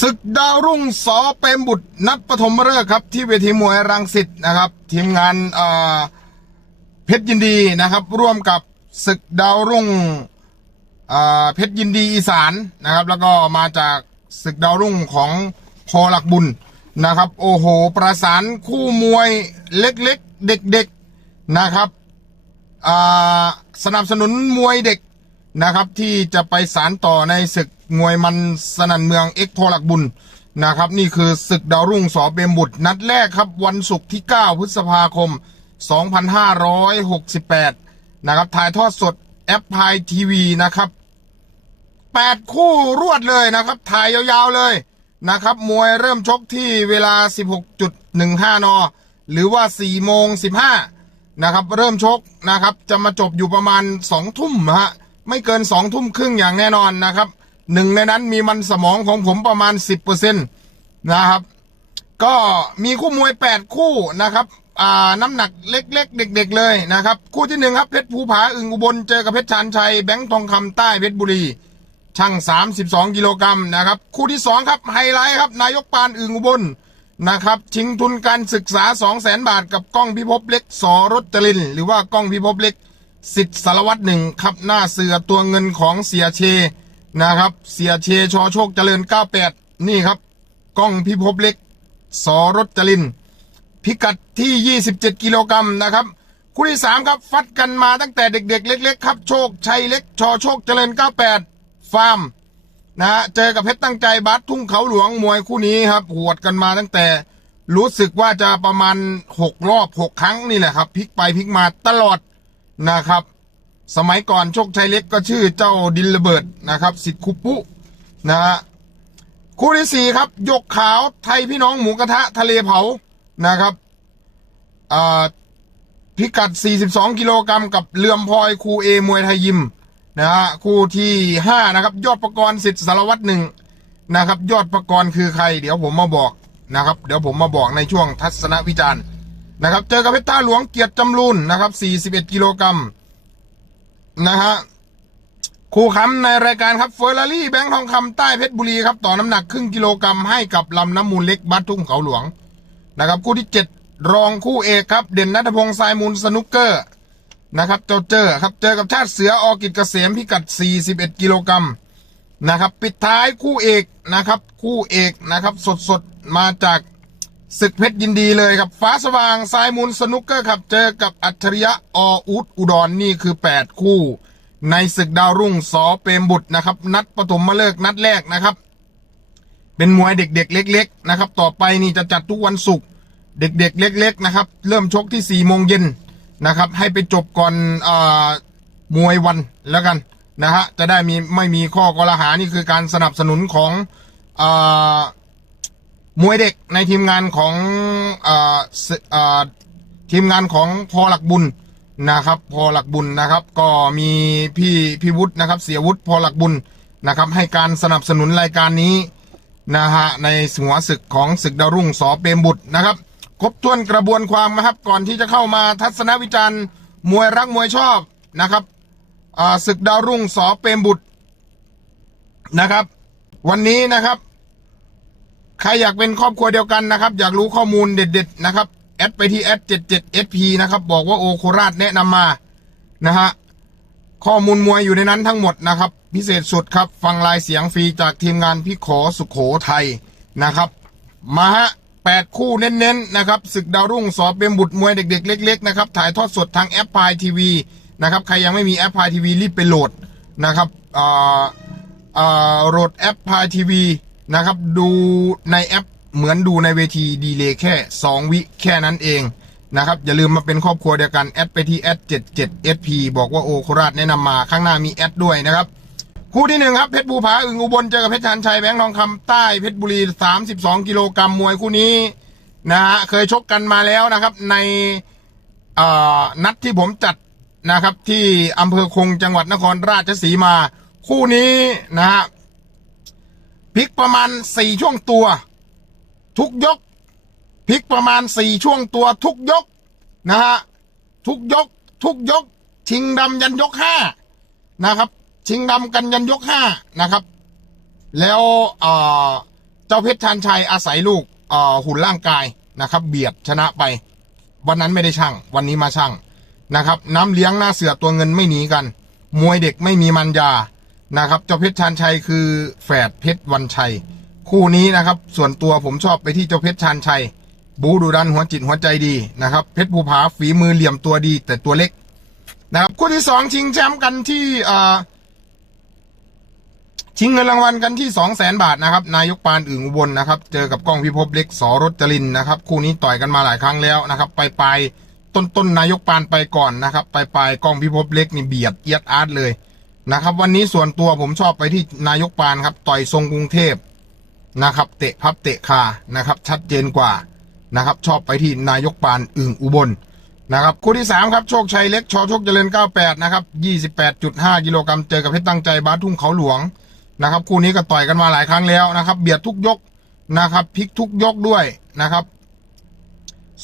ศึกดาวรุ่งสอเปรมบุตรนัดปฐมฤกษ์ครับ ที่เวทีมวยรังสิตนะครับ ทีมงานเอ่อเพชรยินดีนะครับ ร่วมกับศึกดาวรุ่งเอ่อเพชรยินดีอีสานนะครับ แล้วก็มาจากศึกดาวรุ่งของพอหลักบุญนะครับ โอ้โห ประสานคู่มวยเล็กๆ เด็กๆนะครับสนับสนุนมวยเด็กนะครับ ที่จะไปสารต่อในศึก มวยมันสนันเมืองเอ็กโพหลักบุญนะครับ นี่คือศึกดาวรุ่งสอเบมบุตร นัดแรกครับวันศุกร์ที่ 9 พฤษภาคม 2568 นะครับ ถ่ายทอดสดแอปพายทีวีนะครับ 8 คู่รวดเลยนะครับ ถ่ายยาวๆเลยนะครับ มวยเริ่มชกที่เวลา 16.15 น หรือว่า 4 โมง 15 นะครับ เริ่มชกนะครับ จะมาจบอยู่ประมาณ 2 ทุ่มฮะ ไม่เกิน 2 ทุ่มครึ่งอย่างแน่นอนนะครับ หนึ่งในนั้นมีมันสมองของผมประมาณ 10%นะครับ ก็มีคู่มวย 8 คู่นะครับอ่าน้ำหนักเล็ก ๆ เด็ก ๆ เลยนะครับ คู่ที่หนึ่งครับเพชรภูผาอึ่งอุบลเจอกับเพชรชานชัยแบงค์ทองคำใต้เพชรบุรีช่าง 32 กิโลกรัมนะครับ คู่ที่ 2 ครับไฮไลท์ครับ นายกปานอึ่งอุบลนะครับชิงทุนการศึกษา 200,000 บาท กับกล้องพิภพเล็กสอรจริน หรือว่ากล้องพิภพเล็กสิทธิ์สารวัตรหนึ่งครับหน้าเสือตัวเงินของเสียเช นะครับ เสียเชชอโชคเจริญ 98 นี่ครับกล้องพิภพเล็กสอรจริน พิกัดที่ 27 กิโลกรัมนะครับ คู่ที่ 3 ครับฟัดกันมาตั้งแต่เด็ก ๆ เล็ก ๆ ครับ โชคชัยเล็กชอโชคเจริญ 98 ฟาร์มนะฮะเจอกับเพชรตั้งใจบัสทุ่งเขาหลวงมวยคู่นี้ครับหวดกันมาตั้งแต่รู้สึกว่าจะประมาณ 6 รอบ 6 ครั้งนี่แหละครับพลิกไปพลิกมาตลอดนะครับ สมัยก่อนโชคชัยเล็กก็ชื่อเจ้าดินระเบิดนะครับ สิทธิ์คุปุนะฮะคู่ที่สี่ครับยกขาวไทยพี่น้องหมูกระทะทะเลเผานะครับพิกัด 42 กิโลกรัมกับเลื่อมพลอยครูเอมวยไทยยิมนะฮะคู่ที่ 5 นะครับ ยอดประกรณ์สิทธิ์สารวัตรหนึ่งนะครับ ยอดประกรณ์คือใคร เดี๋ยวผมมาบอกนะครับ เดี๋ยวผมมาบอกในช่วงทัศนวิจารณ์นะครับ เจอกับเพชรท่าหลวงเกียรติจำรูนนะครับ 41 กิโลกรัม นะฮะคู่ค้ำในรายการครับเฟอร์รารี่แบงค์ทองคำใต้เพชรบุรีครับ ต่อน้ำหนักครึ่งกิโลกรัมให้กับลำน้ำมูลเล็กบัตทุ่งเขาหลวงนะครับคู่ที่เจ็ดรองคู่เอกครับ เด่นนัทพงษ์สายมูลสนุกเกอร์นะครับเจ้าเจอครับเจอกับชาติเสือออกิจเกษมพิกัด 41 กิโลกรัมนะครับ ปิดท้ายคู่เอกนะครับ คู่เอกนะครับ สดสดๆมาจาก ศึกเพชรยินดีเลยครับ ฟ้าสว่างสายมูลสนุกเกอร์ครับ เจอกับอัจฉริยะออุดอุดรนนี่คือ 8 คู่ ในศึกดาวรุ่งสอเปรมบุตรนะครับ นัดปฐมมาเลิกนัดแรกนะครับ เป็นมวยเด็กๆ เล็ก ๆ นะครับ ต่อไปนี่จะจัดทุกวันศุกร์เด็กๆ เล็ก ๆ นะครับ เริ่มชกที่สี่โมงเย็นนะครับ ให้ไปจบก่อนอมวยวันแล้วกันนะฮะจะได้มีไม่มีข้อกลาหานี่คือการสนับสนุนของอา มวยเด็กในทีมงานของออทีมงานของพอหลักบุญนะครับ พอหลักบุญนะครับ ก็มีพี่พี่วุฒินะครับ เสียวุฒิพอหลักบุญนะครับ ให้การสนับสนุนรายการนี้นะฮะในหัวศึกของศึกดาวรุ่งสอเปรมบุตรนะครับครบถ้วนกระบวนความนะครับก่อนที่จะเข้ามาทัศนวิจารณ์มวยรักมวยชอบนะครับศึกดาวรุ่งสอเปรมบุตรนะครับ วันนี้นะครับ ใครอยากเป็นครอบครัวเดียวกันนะครับ อยากรู้ข้อมูลเด็ด ๆ นะครับ แอดไปที่แอด77 SP นะครับ บอกว่าโอโคราชแนะนำมานะฮะข้อมูลมวยอยู่ในนั้นทั้งหมดนะครับ พิเศษสุดครับ ฟังลายเสียงฟรีจากทีมงานพี่ขอสุขโขทัยนะครับ มาฮะแปดคู่เน้นๆนะครับศึกดาวรุ่งสอบเป็นบุตรมวยเด็ก ๆ เล็ก ๆ นะครับ ถ่ายทอดสดทางแอปพายทีวีนะครับ ใครยังไม่มีแอปพายทีวีรีบไปโหลดนะครับโหลดแอปพายทีวี นะครับ ดูในแอปเหมือนดูในเวทีดีเลย์แค่ 2 วิแค่นั้นเองนะครับอย่าลืมมาเป็นครอบครัวเดียวกันแอดไปที่แอด77 SP บอกว่าโอโคราชแนะนำมาข้างหน้ามีแอดด้วยนะครับ คู่ที่หนึ่งครับเพชรบูผาอึ่งอุบลเจอกับเพชรชันชัยแบงค์ทองคำใต้เพชรบุรี 32 กิโลกรัมมวยคู่นี้นะฮะเคยชกกันมาแล้วนะครับ ในนัดที่ผมจัดนะครับที่อำเภอคงจังหวัดนครราชสีมา คู่นี้นะฮะ พลิกประมาณสี่ช่วงตัว ทุกยกพลิกประมาณสี่ช่วงตัว ทุกยกนะฮะทุกยก ทุกยก ชิงดำยันยกห้านะครับ ชิงดำกันยันยกห้านะครับ แล้วเจ้าเพชรชันชัยอาศัยลูกหุ่นร่างกายนะครับ เบียดชนะไป วันนั้นไม่ได้ช่าง วันนี้มาช่างนะครับ น้ำเลี้ยงหน้าเสือตัวเงินไม่หนีกัน มวยเด็กไม่มีมันยา นะครับเจ้าเพชรชันชัยคือแฝดเพชรวันชัย คู่นี้นะครับ ส่วนตัวผมชอบไปที่เจ้าเพชรชันชัย บูดูดันหัวจิตหัวใจดีนะครับ เพชรภูผาฝีมือเหลี่ยมตัวดี แต่ตัวเล็กนะครับคู่ที่สองชิงแชมป์กันที่อ่าชิงเงินรางวัลกันที่สองแสนบาทนะครับ นายกปานอึ่งอุบลนะครับ เจอกับกล้องพิภพเล็กสรจรินนะครับ คู่นี้ต่อยกันมาหลายครั้งแล้วนะครับ ไปไปต้นต้นนายกปานไปก่อนนะครับ ไปไปกล้องพิภพเล็กนี่เบียดเอียดอาร์ตเลย นะครับ วันนี้ส่วนตัวผมชอบไปที่นายกปานครับ ต่อยทรงกรุงเทพนะครับ เตะพับเตะคานะครับ ชัดเจนกว่านะครับ ชอบไปที่นายกปานอึ่งอุบลนะครับคู่ที่ 3 ครับ โชคชัยเล็กชอโชคเจริญ 98 นะครับ 28.5กิโลกรัมเจอกับเพชรตั้งใจบาสทุ่งเขาหลวงนะครับ คู่นี้ก็ต่อยกันมาหลายครั้งแล้วนะครับ เบียดทุกยกนะครับพลิกทุกยกด้วยนะครับ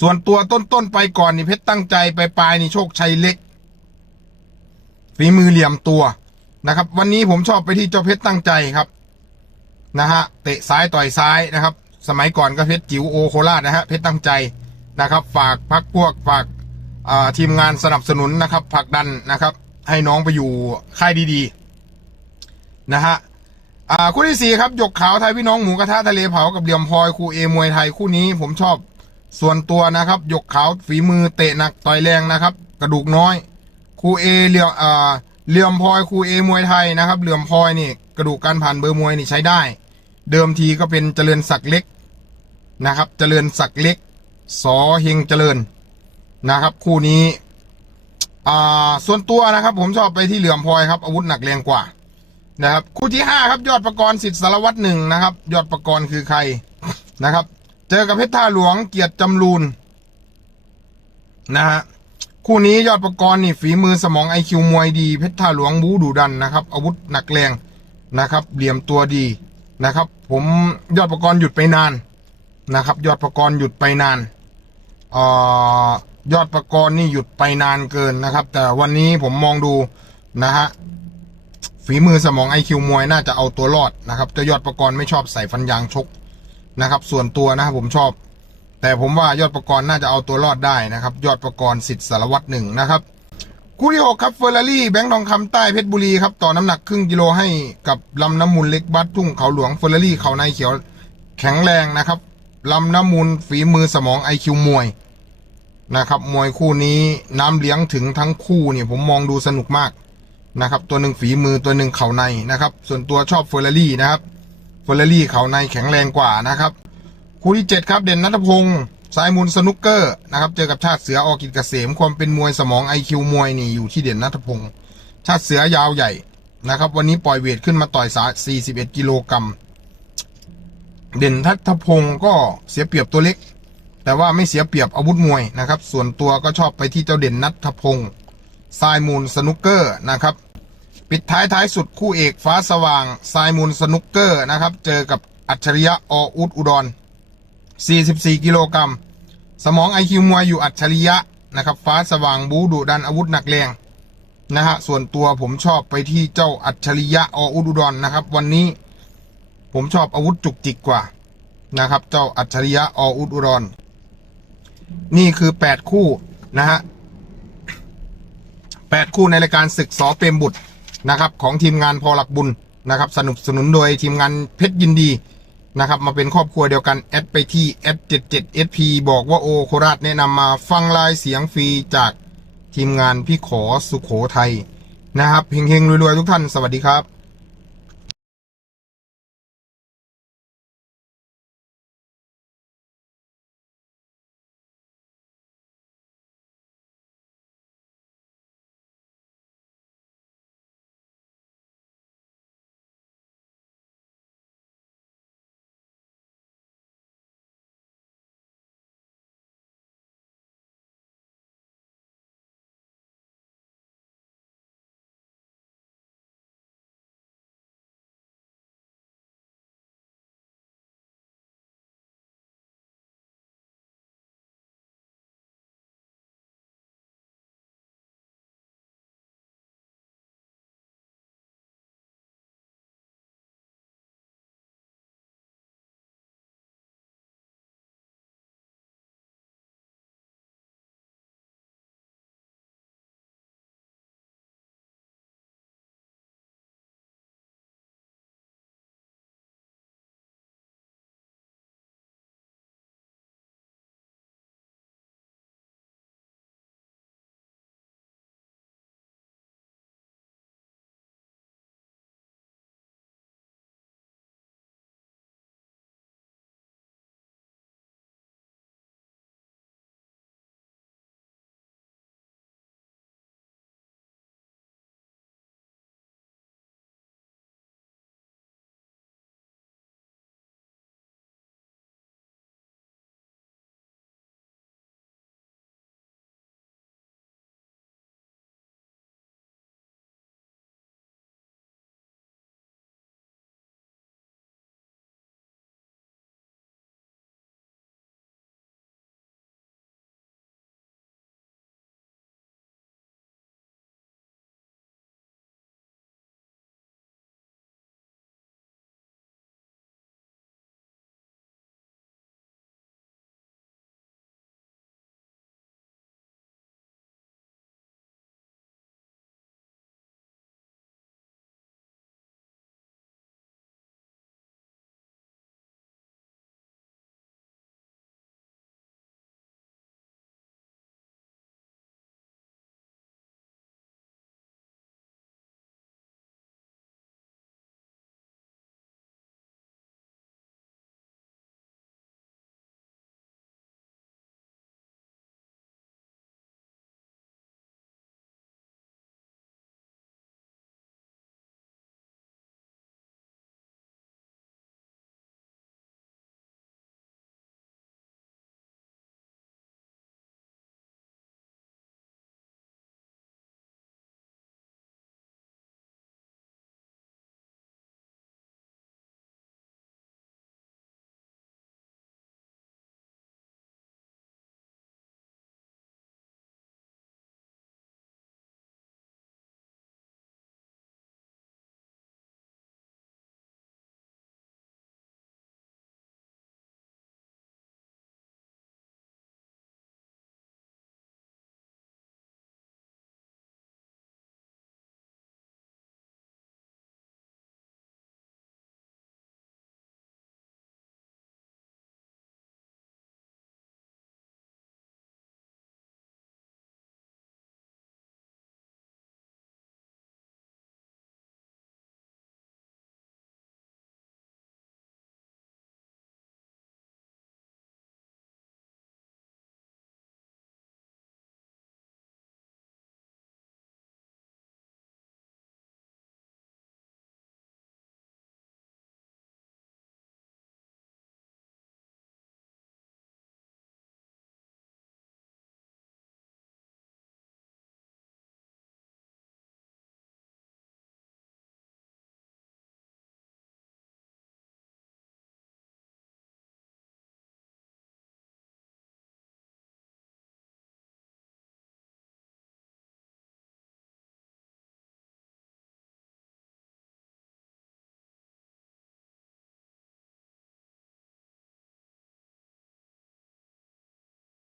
ส่วนตัวต้นๆไปก่อนนี่เพชรตั้งใจไปปลายนี่โชคชัยเล็กฝีมือเหลี่ยมตัว นะครับ วันนี้ผมชอบไปที่เจ้าเพชรตั้งใจครับนะฮะเตะซ้ายต่อยซ้ายนะครับ สมัยก่อนก็เพชรจิ๋วโอโคราชนะฮะเพชรตั้งใจนะครับ ฝากพักพวกฝากทีมงานสนับสนุนนะครับผลักดันนะครับ ให้น้องไปอยู่ค่ายดีๆนะฮะคู่ที่สี่ครับหยกขาวไทยพี่น้องหมูกระทะทะเลเผากับเหลี่ยมพลอยครูเอมวยไทยคู่นี้ผมชอบส่วนตัวนะครับหยกขาวฝีมือเตะหนักต่อยแรงนะครับ กระดูกน้อยครูเอเหลี่ยมอ่า เหลี่ยมพลอยครูเอมวยไทยนะครับ เหลี่ยมพลอยนี่กระดูกการผ่านเบอร์มวยนี่ใช้ได้ เดิมทีก็เป็นเจริญศักดิ์เล็กนะครับ เจริญศักดิ์เล็กสอเฮงเจริญนะครับ คู่นี้อ่าส่วนตัวนะครับ ผมชอบไปที่เหลื่อมพลอยครับอาวุธหนักแรงกว่านะครับ คู่ที่ห้าครับยอดประกรณ์สิทธิสารวัตรหนึ่งนะครับ ยอดประกรณ์คือใครนะครับ เจอกับเพชรท่าหลวงเกียรติจำรูนนะฮะ คู่นี้ยอดประกรณ์นี่ฝีมือสมองไอคิวมวยดีเพชรท่าหลวงบูดูดันนะครับ อาวุธหนักแรงนะครับ เหลี่ยมตัวดีนะครับ ผมยอดประกรณ์หยุดไปนานนะครับ ยอดประกรณ์หยุดไปนานออยอดประกรณ์นี่หยุดไปนานเกินนะครับ แต่วันนี้ผมมองดูนะฮะฝีมือสมองไอคิวมวยน่าจะเอาตัวรอดนะครับจ้ายอดประกรณ์ไม่ชอบใส่ฟันยางชกนะครับ ส่วนตัวนะครับผมชอบ แต่ผมว่ายอดประกรณ์น่าจะเอาตัวรอดได้นะครับ ยอดประกรณ์สิทธิ์สารวัตรหนึ่งนะครับคู่ที่หกครับเฟอร์รารี่แบงค์ทองคำใต้เพชรบุรีครับต่อน้ำหนักครึ่งกิโลให้กับลำน้ำมูลเล็กบัตทุ่งเขาหลวงเฟอร์รารี่เขาในเขียวแข็งแรงนะครับลำน้ำมูลฝีมือสมองไอคิวมวยนะครับมวยคู่นี้น้ำเลี้ยงถึงทั้งคู่เนี่ยผมมองดูสนุกมากนะครับตัวหนึ่งฝีมือตัวหนึ่งเข่าในนะครับ ส่วนตัวชอบเฟอร์รารี่นะครับเฟอร์รารี่เข่าในแข็งแรงกว่านะครับ คู่ที่เจ็ดครับ เด่นนัทพงศ์สายมูลสนุกเกอร์นะครับ เจอกับชาติเสือออกิจเกษม ความเป็นมวยสมองไอคิวมวยนี่อยู่ที่เด่นนัทพงศ์ชาติเสือยาวใหญ่นะครับ วันนี้ปล่อยเวทขึ้นมาต่อยสา41 กิโลกรัมเด่นทัทพงศ์ก็เสียเปรียบตัวเล็ก แต่ว่าไม่เสียเปรียบอาวุธมวยนะครับ ส่วนตัวก็ชอบไปที่เจ้าเด่นนัทพงศ์ทรายมูลสนุกเกอร์นะครับ ปิดท้ายท้ายสุดคู่เอกฟ้าสว่างทรายมูลสนุกเกอร์นะครับ เจอกับอัจฉริยะออุดอุดร 44 กิโลกรัม สมองไอคิวมวยอยู่อัจฉริยะนะครับ ฟ้าสว่างบูดุดันอาวุธหนักแรงนะฮะ ส่วนตัวผมชอบไปที่เจ้าอัจฉริยะออุดุดรนนะครับ วันนี้ผมชอบอาวุธจุกจิกกว่านะครับ เจ้าอัจฉริยะออุดุดรนี่คือแปดคู่นะฮะแปดคู่ในรายการศึกสอเปรมบุตรนะครับ ของทีมงานพอหลักบุญนะครับ สนับสนุนโดยทีมงานเพชรยินดี นะครับ มาเป็นครอบครัวเดียวกัน แอดไปที่ F77SP บอกว่าโอโคราชแนะนำมาฟังลายเสียงฟรีจากทีมงานพี่ขอสุขโขทัยนะครับเฮงๆรวยๆ ทุกท่าน สวัสดีครับ